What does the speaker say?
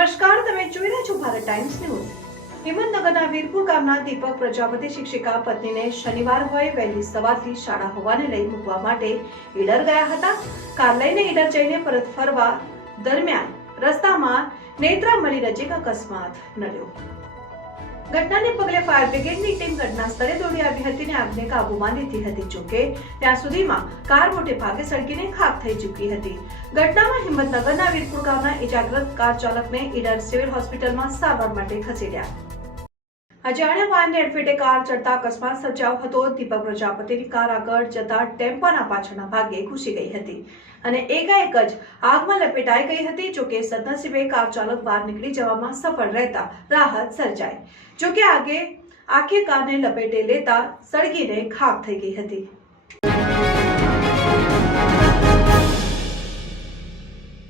નમસ્કાર, તમે જોઈ રહ્યા છો ભારત ટાઈમ્સ ન્યૂઝ। હિંમતનગરના વીરપુર ગામના દીપક પ્રજાપતિ શિક્ષિકા પત્નીને શનિવાર હોય વહેલી સવારથી શાળા હોવાને લઈ મૂકવા માટે ઈડર ગયા હતા। કાર લઈને ઈડર જઈને પરત ફરવા દરમિયાન રસ્તામાં નેત્રામણી નજીક અકસ્માત નડ્યો। ઘટનાને પગલે ફાયર બ્રિગેડની ટીમ ઘટના સ્થળે દોડી આવી હતી અને આગને કાબૂમાં લીધી હતી। જોકે ત્યાં સુધીમાં કાર મોટે ભાગે સળગીને ખાખ થઈ ચૂકી હતી। ઘટનામાં હિંમતનગરના વીરપુર ગામના ઇજાગ્રસ્ત કાર ચાલકને ઈડર સિવિલ હોસ્પિટલમાં સારવાર માટે ખસેડ્યા। અજાણ્યા વાહનને અડફેટે કાર ચડતા અકસ્માત સર્જાયો હતો। દીપક પ્રજાપતિની કાર આગળ જતા ટેમ્પાના પાછળના ભાગે ઘૂસી ગઈ હતી અને એકાએક જ આગમાં લપેટાઈ ગઈ હતી। જોકે સદનસીબે કાર ચાલક બહાર નીકળી જવામાં સફળ રહેતા રાહત સર્જાઈ। જોકે આખી કારને લપેટે લેતા સળગીને ખાખ થઈ ગઈ હતી।